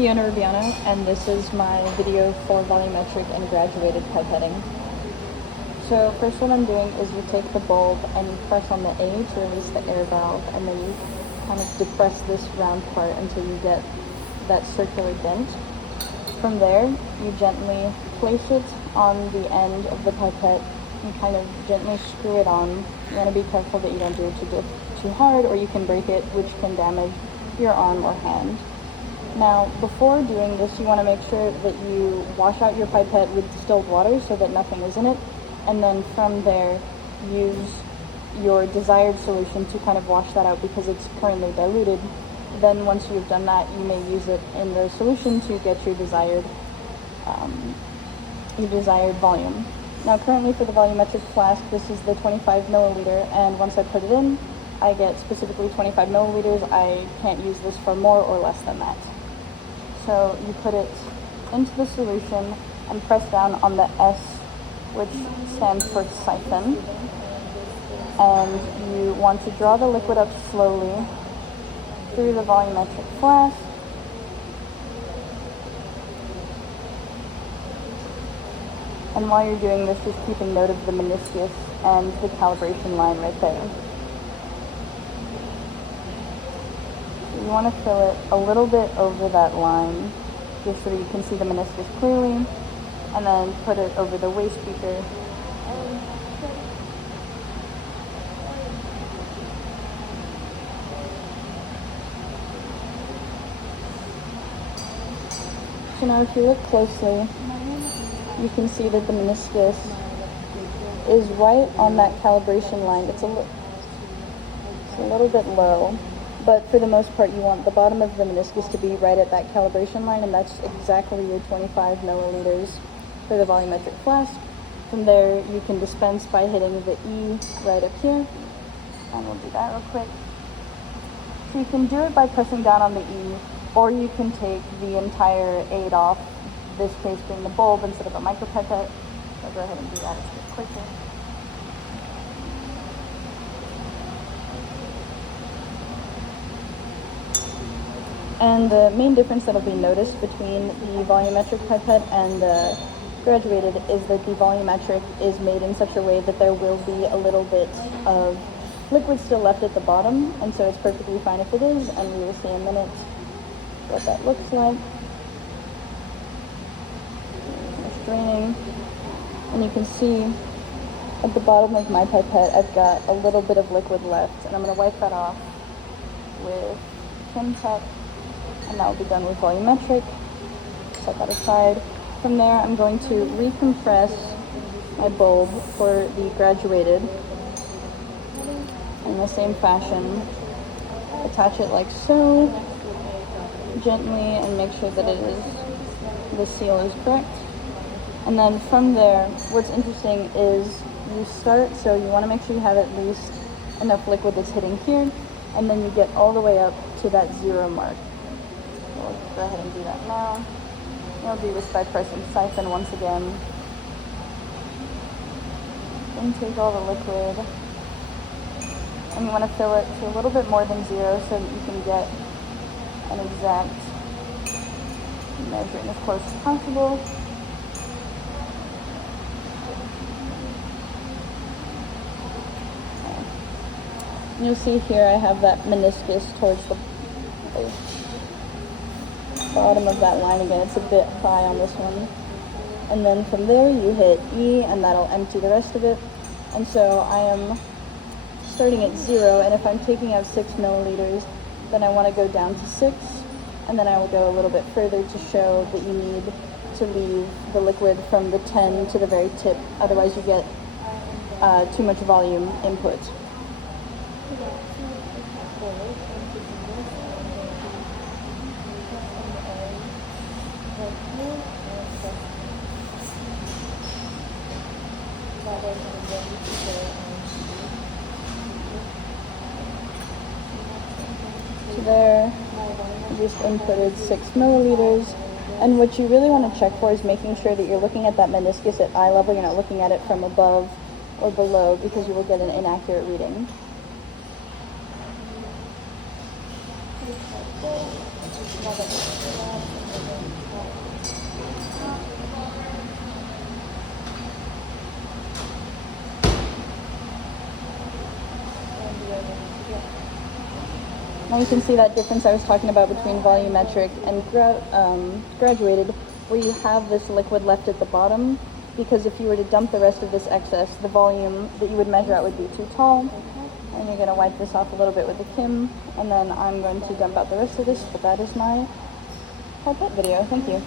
Fiona Rubiano, and this is my video for volumetric and graduated pipetting. So first what I'm doing is you take the bulb and you press on the A to release the air valve, and then you kind of depress this round part until you get that circular dent. From there, you gently place it on the end of the pipette and kind of gently screw it on. You want to be careful that you don't do it too hard, or you can break it, which can damage your arm or hand. Now, before doing this, you want to make sure that you wash out your pipette with distilled water so that nothing is in it, and then from there, use your desired solution to kind of wash that out because it's currently diluted. Then once you've done that, you may use it in the solution to get your desired volume. Now currently for the volumetric flask, this is the 25 milliliter, and once I put it in, I get specifically 25 milliliters. I can't use this for more or less than that. So you put it into the solution and press down on the S, which stands for siphon. And you want to draw the liquid up slowly through the volumetric flask. And while you're doing this, just keeping note of the meniscus and the calibration line right there. You want to fill it a little bit over that line, just so that you can see the meniscus clearly, and then put it over the waste beaker. So now if you look closely, you can see that the meniscus is right on that calibration line. It's a little bit low. But for the most part, you want the bottom of the meniscus to be right at that calibration line, and that's exactly your 25 milliliters for the volumetric flask. From there, you can dispense by hitting the E right up here, and we'll do that real quick. So you can do it by pressing down on the E, or you can take the entire aid off, this case being the bulb instead of a micropipette. I'll go ahead and do that a bit quicker. And the main difference that will be noticed between the volumetric pipette and the graduated is that the volumetric is made in such a way that there will be a little bit of liquid still left at the bottom, and so it's perfectly fine if it is, and we will see in a minute what that looks like. It's draining, and you can see at the bottom of my pipette I've got a little bit of liquid left, and I'm going to wipe that off with Pippette. And that will be done with volumetric. Set that aside. From there, I'm going to recompress my bulb for the graduated in the same fashion. Attach it like so, gently, and make sure that the seal is correct. And then from there, what's interesting is you start, so you want to make sure you have at least enough liquid that's hitting here, and then you get all the way up to that 0 mark. We'll go ahead and do that now. You'll do this by pressing siphon once again. Then take all the liquid. And you want to fill it to a little bit more than 0 so that you can get an exact measuring as close as possible. And you'll see here I have that meniscus towards the bottom of that line again. It's a bit high on this one. And then from there you hit E, and that'll empty the rest of it. And so I am starting at 0, and if I'm taking out 6 milliliters, then I want to go down to 6, and then I will go a little bit further to show that you need to leave the liquid from the 10 to the very tip, otherwise you get too much volume input. So there, I just inputted 6 milliliters, and what you really want to check for is making sure that you're looking at that meniscus at eye level. You're not looking at it from above or below, because you will get an inaccurate reading. Now you can see that difference I was talking about between volumetric and graduated, where you have this liquid left at the bottom, because if you were to dump the rest of this excess, the volume that you would measure out would be too tall. And you're going to wipe this off a little bit with the Kim, and then I'm going to dump out the rest of this, but that is my pipette video. Thank you.